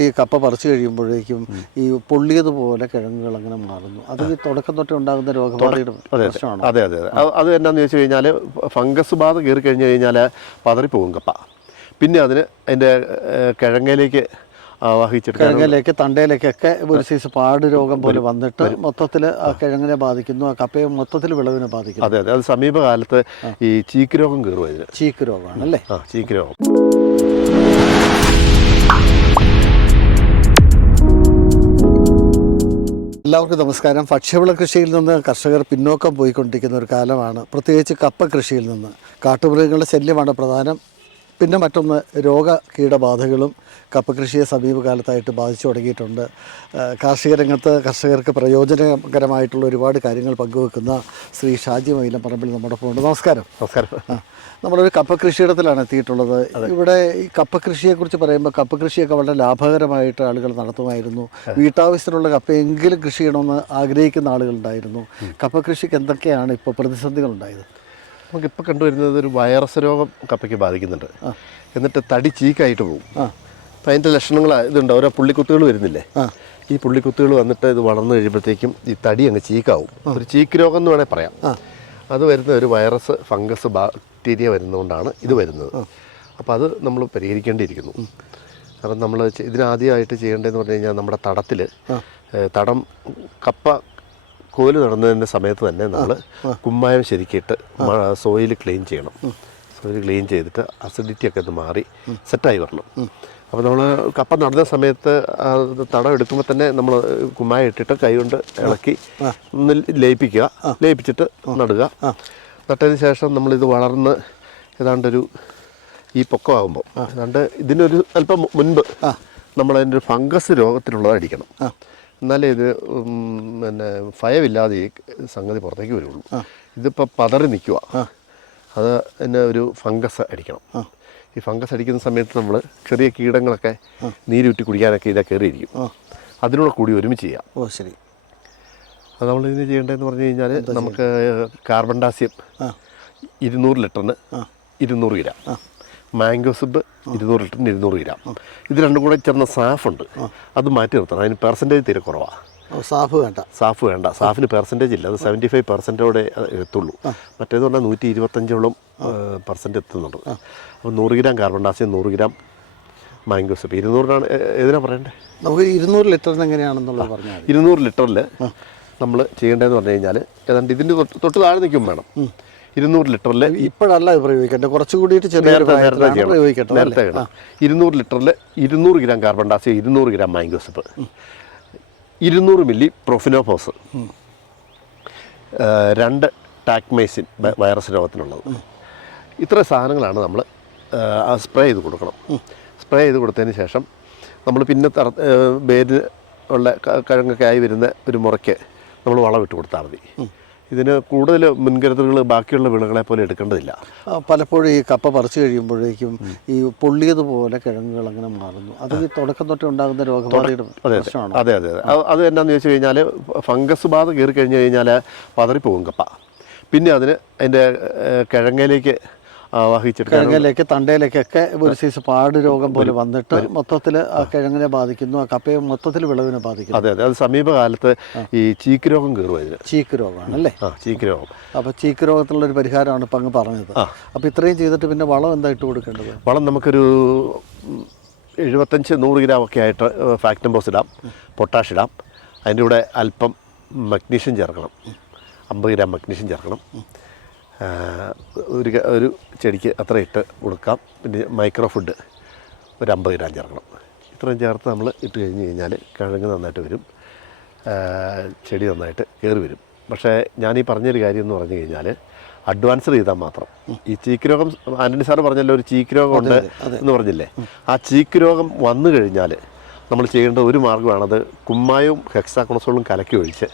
ഈ കപ്പ പറിച്ചു കഴിയുമ്പോഴേക്കും ഈ പൊള്ളിയതുപോലെ കിഴങ്ങുകൾ അങ്ങനെ മാറുന്നു. അത് തുടക്കം തൊട്ടേ ഉണ്ടാകുന്ന രോഗബാധയുടെ അതെ പ്രശ്നമാണ്? അതെ അതെ അതെ. എന്താണെന്ന് ചോദിച്ചു കഴിഞ്ഞാൽ ഫംഗസ് ബാധ കയറി കഴിഞ്ഞു കഴിഞ്ഞാൽ പതറിപ്പോകും കപ്പ. പിന്നെ അതിന് അതിന്റെ കിഴങ്ങയിലേക്ക് കിഴങ്ങിലേക്ക് തണ്ടയിലേക്കൊക്കെ ഒരു സൈസ് പാട് രോഗം പോലെ വന്നിട്ട് മൊത്തത്തിൽ ആ കിഴങ്ങിനെ ബാധിക്കുന്നു ആ കപ്പയെ മൊത്തത്തിൽ വിളവിനെ ബാധിക്കുന്നു. അതെ അതെ. അത് സമീപകാലത്ത് ഈ ചീക്ക് രോഗം കയറും അതിന് ചീക്ക് രോഗമാണ് അല്ലേ ചീക്ക് രോഗം. എല്ലാവർക്കും നമസ്കാരം. ഭക്ഷ്യവിള കൃഷിയിൽ നിന്ന് കർഷകർ പിന്നോക്കം പോയിക്കൊണ്ടിരിക്കുന്ന ഒരു കാലമാണ്. പ്രത്യേകിച്ച് കപ്പ കൃഷിയിൽ നിന്ന്. കാട്ടുമൃഗങ്ങളുടെ ശല്യമാണ് പ്രധാനം. പിന്നെ മറ്റൊന്ന് രോഗ കീടബാധകളും കപ്പ കൃഷിയെ സമീപകാലത്തായിട്ട് ബാധിച്ചു തുടങ്ങിയിട്ടുണ്ട്. കാർഷിക രംഗത്ത് കർഷകർക്ക് പ്രയോജനകരമായിട്ടുള്ള ഒരുപാട് കാര്യങ്ങൾ പങ്കുവെക്കുന്ന ശ്രീ ഷാജി മൈലപ്പറമ്പിൽ നമ്മുടെ ഉണ്ട് നമസ്കാരം. നമസ്കാരം. നമ്മളൊരു കപ്പ കൃഷിയിടത്തിലാണ് എത്തിയിട്ടുള്ളത് ഇവിടെ ഈ കപ്പ കൃഷിയെക്കുറിച്ച് പറയുമ്പോൾ കപ്പ കൃഷിയൊക്കെ വളരെ ലാഭകരമായിട്ട് ആളുകൾ നടത്തുമായിരുന്നു. വീട്ടാവശ്യത്തിനുള്ള കപ്പയെങ്കിലും കൃഷി ചെയ്യണമെന്ന് ആഗ്രഹിക്കുന്ന ആളുകളുണ്ടായിരുന്നു. കപ്പ കൃഷിക്ക് എന്തൊക്കെയാണ് ഇപ്പോൾ പ്രതിസന്ധികൾ ഉണ്ടായത് നമുക്കിപ്പോൾ കണ്ടുവരുന്നത് ഒരു വൈറസ് രോഗം കപ്പയ്ക്ക് ബാധിക്കുന്നുണ്ട്. എന്നിട്ട് തടി ചീക്കായിട്ട് പോകും. അപ്പം അതിന്റെ ലക്ഷണങ്ങൾ ഇതുണ്ട്. ഓരോ പുള്ളിക്കുത്തുകൾ വരുന്നില്ലേ? ഈ പുള്ളിക്കുത്തുകൾ വന്നിട്ട് ഇത് വളർന്നു കഴിയുമ്പോഴത്തേക്കും ഈ തടി അങ്ങ് ചീക്കാവും. ഒരു ചീക്ക് രോഗം എന്ന് വേണേൽ പറയാം. അത് വരുന്ന ഒരു വൈറസ് ഫംഗസ് ബാക്ടീരിയ വരുന്നതുകൊണ്ടാണ് ഇത് വരുന്നത്. അപ്പോൾ അത് നമ്മൾ പരിഹരിക്കേണ്ടിയിരിക്കുന്നു. കാരണം നമ്മൾ ഇതിനാദ്യമായിട്ട് ചെയ്യേണ്ടതെന്ന് പറഞ്ഞു കഴിഞ്ഞാൽ നമ്മുടെ തടത്തിൽ തടം കപ്പ കോൽ നടന്നതിന്റെ സമയത്ത് തന്നെ നമ്മൾ കുമ്മായം ശരിക്കിട്ട് സോയിൽ ക്ലീൻ ചെയ്യണം. സോയിൽ ക്ലീൻ ചെയ്തിട്ട് അസിഡിറ്റി ഒക്കെ ഒന്ന് മാറി സെറ്റായി വരണം. അപ്പോൾ നമ്മൾ കപ്പ നടന്ന സമയത്ത് തടം എടുക്കുമ്പോൾ തന്നെ നമ്മൾ കുമ്മായ ഇട്ടിട്ട് കൈ കൊണ്ട് ഇളക്കി ഒന്ന് ലയിപ്പിക്കുക. ലയിപ്പിച്ചിട്ട് നടുക. നട്ടതിന് ശേഷം നമ്മളിത് വളർന്ന് ഏതാണ്ടൊരു ഈ പൊക്കമാകുമ്പോൾ ഏതാണ്ട് ഇതിനൊരു അല്പം മുൻപ് നമ്മളതിന്റെ ഒരു ഫംഗസ് രോഗത്തിലുള്ളത് അടിക്കണം എന്നാലേ ഇത് പിന്നെ ഭയമില്ലാതെ ഈ സംഗതി പുറത്തേക്ക് വരുള്ളൂ. ഇതിപ്പോൾ പതറി നിൽക്കുക അത് എന്നെ ഒരു ഫംഗസ് അടിക്കണം. ഈ ഫംഗസ് അടിക്കുന്ന സമയത്ത് നമ്മൾ ചെറിയ കീടങ്ങളൊക്കെ നീരൂറ്റി കുടിക്കാനൊക്കെ ഇതാ കയറിയിരിക്കും അതിനൂടെ കൂടി ഒരുമിച്ച് ചെയ്യാം. ഓ ശരി. അത് നമ്മൾ ഇതിന് ചെയ്യേണ്ടതെന്ന് പറഞ്ഞു കഴിഞ്ഞാൽ നമുക്ക് കാർബൺ ഡാസ്യം ഇരുന്നൂറ് ലിറ്ററിന് ഇരുന്നൂറ് ഗ്രാം. മാംഗോ സിബ് ഇരുന്നൂറ് ലിറ്ററിന് ഇരുന്നൂറ് ഗ്രാം. ഇത് രണ്ടും കൂടെ ചേർന്ന സാഫുണ്ട് അത് മാറ്റി നിർത്തണം. അതിന് പെർസെന്റേജ് തീരെ കുറവാണ് സാഫ് വേണ്ട. സാഫ് വേണ്ട. സാഫിന് പെർസെന്റേജ് ഇല്ല. അത് സെവന്റി ഫൈവ് പെർസെന്റോടെ എത്തുള്ളൂ. മറ്റേത് പറഞ്ഞാൽ നൂറ്റി ഇരുപത്തഞ്ചോളം പെർസെന്റ് എത്തുന്നുണ്ട്. അപ്പോൾ നൂറ് ഗ്രാം കാർബൺ ഡാസ്യം നൂറ് ഗ്രാം മാംഗോ സിബ്. ഇരുന്നൂറിനാണ് ഏതിനാ പറയണ്ടേ? നമുക്ക് ഇരുന്നൂറ് ലിറ്ററിന് എങ്ങനെയാണെന്നുള്ളത് പറഞ്ഞാൽ ഇരുന്നൂറ് ലിറ്ററിൽ നമ്മൾ ചെയ്യേണ്ടതെന്ന് പറഞ്ഞു കഴിഞ്ഞാൽ ഏതാണ്ട് ഇതിന്റെ തൊട്ട് താഴെ നിൽക്കും വേണം. ഇരുന്നൂറ് ലിറ്ററിൽ ഇപ്പോഴല്ല ഇത് പ്രയോഗിക്കേണ്ടത്. കുറച്ച് കൂടിയിട്ട് ചെറിയൊരു നേരത്തെ ഇരുന്നൂറ് ലിറ്ററിൽ ഇരുന്നൂറ് ഗ്രാം കാർബൺ ഡൈഓക്സൈഡ് ഇരുന്നൂറ് ഗ്രാം മാങ്കോസപ്പ് സിപ്പ് ഇരുന്നൂറ് മില്ലി പ്രൊഫിനോഫോസ് രണ്ട് ടാക്മേസിൻ വൈറസ് രോഗത്തിനുള്ളത്. ഇത്ര സാധനങ്ങളാണ് നമ്മൾ സ്പ്രേ ചെയ്ത് കൊടുക്കണം. സ്പ്രേ ചെയ്ത് കൊടുത്തതിന് ശേഷം നമ്മൾ പിന്നെ തറ വേര് ഉള്ള കിഴങ്ങൊക്കെ ആയി വരുന്ന ഒരു മുറയ്ക്ക് നമ്മൾ വളമിട്ട് കൊടുത്താൽ മതി. ഇതിന് കൂടുതൽ മുൻകരുതലുകൾ ബാക്കിയുള്ള വിളകളെ പോലെ എടുക്കേണ്ടതില്ല. പലപ്പോഴും ഈ കപ്പ പറിച്ചു കഴിയുമ്പോഴേക്കും ഈ പൊള്ളിയതുപോലെ കിഴങ്ങുകൾ അങ്ങനെ മാറുന്നു. അത് തുടക്കം തൊട്ടേ ഉണ്ടാകുന്ന രോഗബാധയുടെ അതെ പ്രശ്നമാണ്? അതെ അതെ അതെ. എന്താണെന്ന് ചോദിച്ചു കഴിഞ്ഞാൽ ഫംഗസ് ബാധ കയറി കഴിഞ്ഞു കഴിഞ്ഞാൽ പതറിപ്പോകും കപ്പ. പിന്നെ അതിന് അതിന്റെ കിഴങ്ങയിലേക്ക് വഹിച്ചെടുക്കാൻ കിഴങ്ങിലേക്ക് തണ്ടയിലേക്കൊക്കെ ഒരു സൈസ് പാട് രോഗം പോലെ വന്നിട്ട് മൊത്തത്തിൽ ആ കിഴങ്ങിനെ ബാധിക്കുന്നു ആ കപ്പയെ മൊത്തത്തിൽ വിളവിനെ ബാധിക്കുന്നു. അതെ അതെ. അത് സമീപകാലത്ത് ഈ ചീക്ക് രോഗം കയറുമായിരുന്നു ചീക്ക് രോഗമാണ് അല്ലേ ആ ചീക്ക് രോഗം. അപ്പോൾ ചീക്ക് രോഗത്തിലുള്ള ഒരു പരിഹാരമാണ് ഇപ്പം അങ്ങ് പറഞ്ഞത്. അപ്പോൾ ഇത്രയും ചെയ്തിട്ട് പിന്നെ വളം എന്താ ഇട്ട് കൊടുക്കേണ്ടത്? വളം നമുക്കൊരു എഴുപത്തഞ്ച് നൂറ് ഗ്രാം ഒക്കെ ആയിട്ട് ഫാക്ടം ബോസ് ഇടാം പൊട്ടാഷ് ഇടാം. അതിന്റെ കൂടെ അല്പം മഗ്നീഷ്യം ചേർക്കണം. അമ്പത് ഗ്രാം മഗ്നീഷ്യം ചേർക്കണം. ഒരു ഒരു ചെടിക്ക് അത്ര ഇട്ട് കൊടുക്കാം. പിന്നെ മൈക്രോ ഫുഡ് ഒരു അമ്പത് ഗ്രാം ചേർക്കണം. ഇത്രയും ചേർത്ത് നമ്മൾ ഇട്ട് കഴിഞ്ഞ് കഴിഞ്ഞാൽ കിഴങ്ങ് നന്നായിട്ട് വരും. ചെടി നന്നായിട്ട് കയറി വരും. പക്ഷേ ഞാൻ ഈ പറഞ്ഞൊരു കാര്യം എന്ന് പറഞ്ഞു കഴിഞ്ഞാൽ അഡ്വാൻസ് ചെയ്താൽ മാത്രം. ഈ ചീക്ക് രോഗം ആന്റണി സാർ പറഞ്ഞല്ലോ ഒരു ചീക്ക് രോഗം ഉണ്ട് എന്ന് പറഞ്ഞില്ലേ? ആ ചീക്ക് രോഗം വന്നു കഴിഞ്ഞാൽ നമ്മൾ ചെയ്യേണ്ട ഒരു മാർഗമാണത് കുമ്മായവും ഹെക്സാക്കോണസോളും കലക്കി ഒഴിച്ച്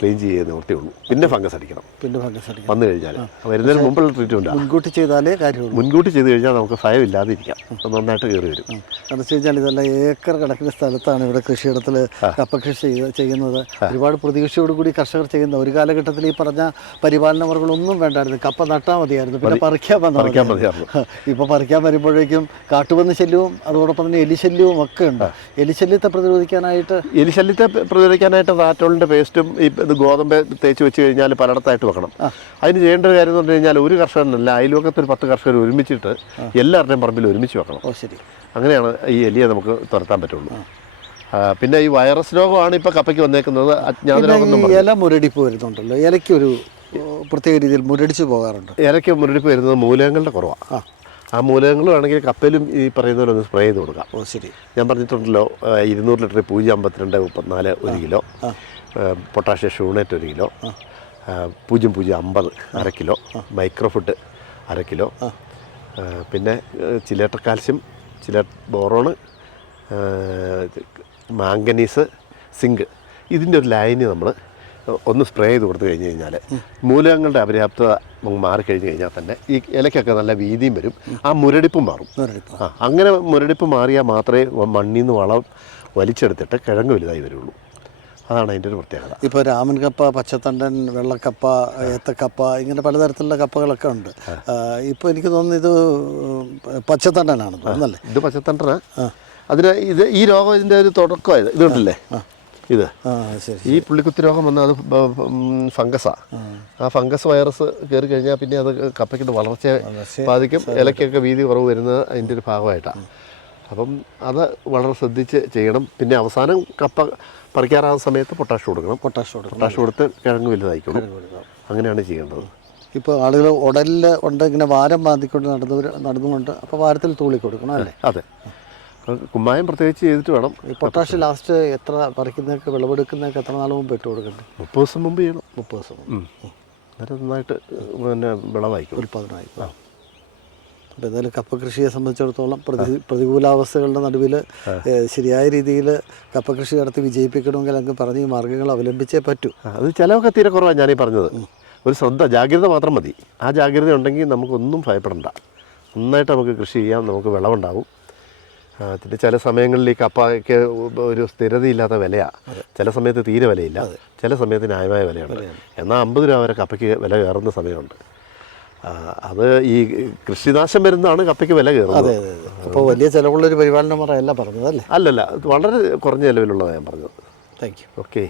ക്ലീൻ ചെയ്യുക നിവൃത്തിയുള്ളൂ പിന്നെ ഫംഗസ് അടിക്കണം. പിന്നെ ഫംഗസ് അടിക്കണം. വന്നു കഴിഞ്ഞാൽ വരുന്നതിന് മുമ്പുള്ള ട്രീറ്റ്മെന്റ് മുൻകൂട്ടി ചെയ്താലേ കാര്യമുള്ളൂ. മുൻകൂട്ടി ചെയ്ത് കഴിഞ്ഞാൽ നമുക്ക് ഭയം ഇല്ലാതെ ഇരിക്കാം നന്നായിട്ട് കയറി വരും. കാരണം വെച്ച് കഴിഞ്ഞാൽ ഇതെല്ലാം ഏക്കർ കിടക്കുന്ന സ്ഥലത്താണ് ഇവിടെ കൃഷിയിടത്തിൽ കപ്പ കൃഷി ചെയ്ത് ചെയ്യുന്നത്. ഒരുപാട് പ്രതീക്ഷയോടുകൂടി കർഷകർ ചെയ്യുന്ന ഒരു കാലഘട്ടത്തിൽ ഈ പറഞ്ഞ പരിപാലന മുറകളൊന്നും വേണ്ടായിരുന്നു. കപ്പ നട്ടാൽ മതിയായിരുന്നു. പിന്നെ പറിക്കാൻ പറിക്കാൻ മതിയായിരുന്നു. ഇപ്പോൾ പറിക്കാൻ വരുമ്പോഴേക്കും കാട്ടുപന്നി ശല്യവും അതോടൊപ്പം തന്നെ എലിശല്യവും ഒക്കെ ഉണ്ട്. എലിശല്യത്തെ പ്രതിരോധിക്കാനായിട്ട് എലിശല്യത്തെ പ്രതിരോധിക്കാനായിട്ട് റാറ്റോളിന്റെ പേസ്റ്റും ഈ ഇത് ഗോതമ്പ് തേച്ച് വെച്ച് കഴിഞ്ഞാൽ പലയിടത്തായിട്ട് വെക്കണം. അതിന് ചെയ്യേണ്ട ഒരു കാര്യം എന്ന് പറഞ്ഞു കഴിഞ്ഞാൽ ഒരു കർഷകനല്ല അയൽവക്കത്ത് ഒരു പത്ത് കർഷകർ ഒരുമിച്ചിട്ട് എല്ലാവരുടെയും പറമ്പിൽ ഒരുമിച്ച് വെക്കണം. ഓ ശരി. അങ്ങനെയാണ് ഈ എലിയെ നമുക്ക് തുരത്താൻ പറ്റുള്ളൂ. പിന്നെ ഈ വൈറസ് രോഗമാണ് ഇപ്പോൾ കപ്പയ്ക്ക് വന്നേക്കുന്നത് അജ്ഞാത രോഗം ഇല മുരടിപ്പ് വരുന്നുണ്ടല്ലോ. ഇലയ്ക്ക് ഒരു പ്രത്യേക രീതിയിൽ മുരടിച്ച് പോകാറുണ്ട്. ഇലയ്ക്ക് മുരടിപ്പ് വരുന്നത് മൂലകങ്ങളുടെ കുറവാണ് ആ. മൂലകങ്ങൾ വേണമെങ്കിൽ കപ്പയിലും ഈ പറയുന്ന പോലെ ഒന്ന് സ്പ്രേ ചെയ്ത് കൊടുക്കാം. ഓ ശരി. ഞാൻ പറഞ്ഞിട്ടുണ്ടല്ലോ ഇരുന്നൂറ് ലിറ്റർ പൂജ്യം അമ്പത്തിരണ്ട് മുപ്പത്തിനാല് ഒരു കിലോ. പൊട്ടാഷ്യം ഷൂണേറ്റ് ഒരു കിലോ പൂജ്യം പൂജ്യം അമ്പത് അര കിലോ മൈക്രോഫുഡ് അര കിലോ പിന്നെ ചിലേട്ടർ കാൽസ്യം ചില ബോറോണ് മാംഗനീസ് സിങ്ക്. ഇതിന്റെ ഒരു ലൈന് നമ്മൾ ഒന്ന് സ്പ്രേ ചെയ്ത് കൊടുത്തു കഴിഞ്ഞ് കഴിഞ്ഞാൽ മൂലകങ്ങളുടെ അപര്യാപ്തത മാറിക്കഴിഞ്ഞ് കഴിഞ്ഞാൽ തന്നെ ഈ ഇലയ്ക്കൊക്കെ നല്ല വീതിയും വരും ആ മുരടിപ്പും മാറും. ആ അങ്ങനെ മുരടിപ്പ് മാറിയാൽ മാത്രമേ മണ്ണിൽ നിന്ന് വളം വലിച്ചെടുത്തിട്ട് കിഴങ്ങ് വലുതായി വരുള്ളൂ. അതാണ് അതിന്റെ ഒരു പ്രത്യേകത. ഇപ്പോൾ രാമൻ കപ്പ പച്ചത്തണ്ടൻ വെള്ളക്കപ്പ ഏത്തക്കപ്പ ഇങ്ങനെ പലതരത്തിലുള്ള കപ്പകളൊക്കെ ഉണ്ട്. ഇപ്പോൾ എനിക്ക് തോന്നുന്നു ഇത് പച്ചത്തണ്ടനാണ് തോന്നുന്നല്ലേ ഇത് പച്ചത്തണ്ടന. അതിന് ഇത് ഈ രോഗം ഇതിന്റെ ഒരു തുടക്കമായത് ഇതുണ്ടല്ലേ? ഇത്. ആ ശരി ഈ പുള്ളിക്കുത്തി രോഗം വന്നാൽ അത് ഫംഗസാണ് ആ. ഫംഗസ് വൈറസ് കയറി കഴിഞ്ഞാൽ പിന്നെ അത് കപ്പയ്ക്കിട്ട് വളർച്ചയെ വളർച്ചയെ ബാധിക്കും. ഇലക്കൊക്കെ വീതി കുറവ് വരുന്നത് അതിന്റെ ഒരു ഭാഗമായിട്ടാണ്. അപ്പം അത് വളരെ ശ്രദ്ധിച്ച് ചെയ്യണം. പിന്നെ അവസാനം കപ്പ പറിക്കാറാകുന്ന സമയത്ത് പൊട്ടാഷ് കൊടുക്കണം. പൊട്ടാഷ് കൊടുക്കും പൊട്ടാഷ് കൊടുത്ത് കിഴങ്ങ് വലുതായിക്കോളും. അങ്ങനെയാണ് ചെയ്യേണ്ടത്. ഇപ്പോൾ ആളുകൾ ഉടലിൽ ഉണ്ട് ഇങ്ങനെ വാരം ബാധിക്കൊണ്ട് നടന്നവർ നടന്നുകൊണ്ട് അപ്പോൾ വാരത്തിൽ തൂളി കൊടുക്കണം അല്ലേ? അതെ. കുമ്മായം പ്രത്യേകിച്ച് ചെയ്തിട്ട് വേണം. ഈ പൊട്ടാഷ് ലാസ്റ്റ് എത്ര പറിക്കുന്നതൊക്കെ വിളവെടുക്കുന്നതൊക്കെ എത്ര നാൾ മുമ്പ് ഇട്ട് കൊടുക്കണ്ടേ? മുപ്പത് ദിവസം മുമ്പ് ചെയ്യണം. മുപ്പത് ദിവസം. അന്നേരം നന്നായിട്ട് പിന്നെ വിളവായിക്കും ഉൽപ്പാദനമായി അപ്പോൾ എന്തായാലും കപ്പ കൃഷിയെ സംബന്ധിച്ചിടത്തോളം പ്രതി പ്രതികൂലാവസ്ഥകളുടെ നടുവിൽ ശരിയായ രീതിയിൽ കപ്പ കൃഷി നടത്തി വിജയിപ്പിക്കണമെങ്കിൽ അങ്ങ് പറഞ്ഞ ഈ മാർഗങ്ങൾ അവലംബിച്ചേ പറ്റൂ. അത് ചിലവൊക്കെ തീരെ കുറവാണ് ഞാനീ പറഞ്ഞത്. ഒരു ശ്രദ്ധ ജാഗ്രത മാത്രം മതി. ആ ജാഗ്രത ഉണ്ടെങ്കിൽ നമുക്കൊന്നും ഭയപ്പെടണ്ട. നന്നായിട്ട് നമുക്ക് കൃഷി ചെയ്യാം നമുക്ക് വിളവുണ്ടാവും. പിന്നെ ചില സമയങ്ങളിൽ ഈ കപ്പയ്ക്ക് ഒരു സ്ഥിരതയില്ലാത്ത വിലയാണ് ചില സമയത്ത് തീരെ വിലയില്ല. ചില സമയത്ത് ന്യായമായ വിലയുണ്ട്. എന്നാൽ അമ്പത് രൂപ വരെ കപ്പയ്ക്ക് വില കയറുന്ന സമയമുണ്ട്. അത് ഈ കൃഷിനാശം വരുന്നതാണ് കപ്പയ്ക്ക് വില കയറുന്നത്. അപ്പോൾ വലിയ ചിലവുള്ളൊരു പരിപാലന മുറയല്ല പറഞ്ഞതല്ലേ? അല്ലല്ല വളരെ കുറഞ്ഞ ചിലവിലുള്ളതാണ് ഞാൻ പറഞ്ഞത്. Thank you okay